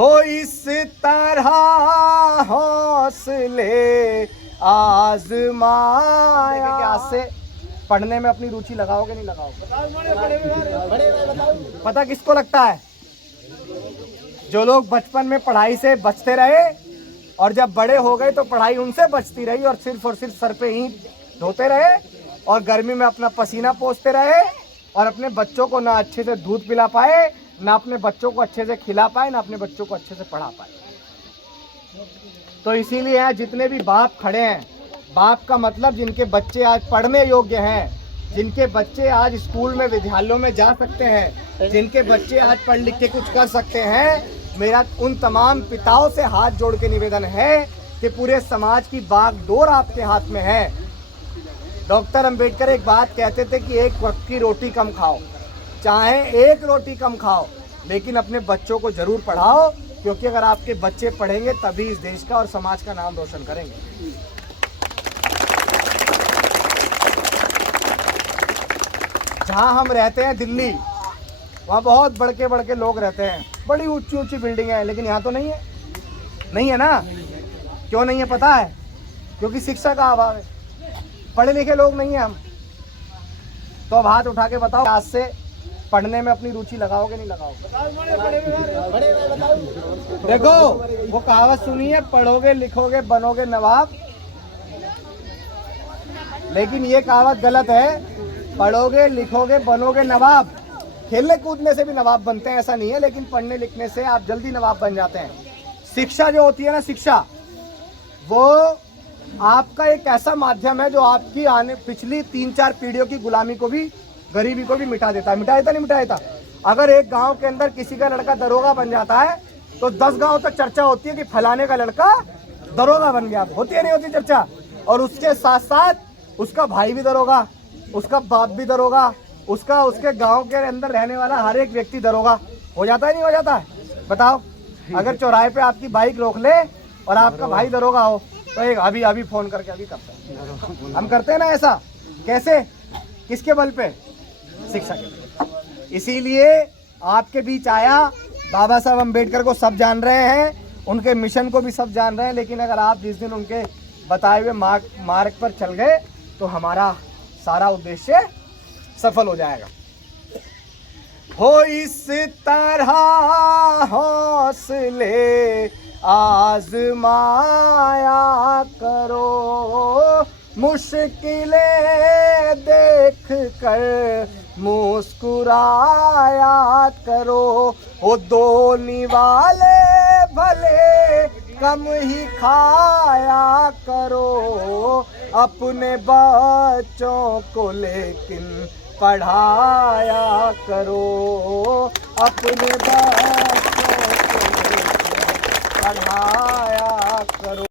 हो इस तरह हौसले आजमाया। आज से पढ़ने में अपनी रुचि लगाओगे नहीं लगाओगे? पता किसको लगता है? जो लोग बचपन में पढ़ाई से बचते रहे और जब बड़े हो गए तो पढ़ाई उनसे बचती रही और सिर्फ सर पे ईंट ढोते रहे और गर्मी में अपना पसीना पोंछते रहे और अपने बच्चों को ना अच्छे से दूध पिला पाए, ना अपने बच्चों को अच्छे से खिला पाए, ना अपने बच्चों को अच्छे से पढ़ा पाए। तो इसीलिए यहाँ जितने भी बाप खड़े हैं, बाप का मतलब जिनके बच्चे आज पढ़ने योग्य हैं, जिनके बच्चे आज स्कूल में विद्यालयों में जा सकते हैं, जिनके बच्चे आज पढ़ लिख के कुछ कर सकते हैं, मेरा उन तमाम पिताओं से हाथ जोड़ के निवेदन है कि पूरे समाज की बागडोर आपके हाथ में है। डॉक्टर अंबेडकर एक बात कहते थे कि एक वक्त की रोटी कम खाओ, चाहे एक रोटी कम खाओ, लेकिन अपने बच्चों को जरूर पढ़ाओ, क्योंकि अगर आपके बच्चे पढ़ेंगे तभी इस देश का और समाज का नाम रोशन करेंगे। जहाँ हम रहते हैं दिल्ली, वहाँ बहुत बड़के बड़के लोग रहते हैं, बड़ी ऊंची ऊंची बिल्डिंग है, लेकिन यहाँ तो नहीं है। नहीं है ना? क्यों नहीं है पता है? क्योंकि शिक्षा का अभाव है, पढ़े लिखे लोग नहीं हैं हम। तो अब हाथ उठा के बताओ, आज से पढ़ने में अपनी रुचि लगाओगे नहीं लगाओगे? देखो वो कहावत सुनी है, पढ़ोगे लिखोगे बनोगे नवाब, लेकिन ये कहावत गलत है। पढ़ोगे लिखोगे बनोगे नवाब, खेलने कूदने से भी नवाब बनते हैं ऐसा नहीं है, लेकिन पढ़ने लिखने से आप जल्दी नवाब बन जाते हैं। शिक्षा जो होती है ना, शिक्षा वो आपका एक ऐसा माध्यम है जो आपकी आने पिछली 3-4 पीढ़ियों की गुलामी को भी, गरीबी को भी मिटा देता है। मिटा देता नहीं मिटा देता? अगर एक गांव के अंदर किसी का लड़का दरोगा बन जाता है तो 10 गांव तक चर्चा होती है कि फलाने का लड़का दरोगा बन गया। होती है नहीं होती चर्चा? और उसके साथ साथ उसका भाई भी दरोगा, उसका बाप भी दरोगा, उसके गांव के अंदर रहने वाला हर एक व्यक्ति दरोगा। हो जाता है नहीं हो जाता है? बताओ, अगर चौराहे पे आपकी बाइक रोक ले और आपका भाई दरोगा हो तो एक अभी फोन करके अभी करता है। हम करते हैं ना ऐसा? कैसे? किसके बल पे? शिक्षा के बल। इसीलिए आपके बीच आया। बाबा साहब अम्बेडकर को सब जान रहे हैं, उनके मिशन को भी सब जान रहे हैं, लेकिन अगर आप जिस दिन उनके बताए हुए मार्ग पर चल गए तो हमारा सारा उद्देश्य सफल हो जाएगा। हो इस तरह हौसले आजमाया करो, मुश्किलें देख कर मुस्कुराया करो। वो दो निवाले भले कम ही खाया करो, अपने बच्चों को लेकिन पढ़ाया करो, अपने बच्चों को लेकिन पढ़ाया करो।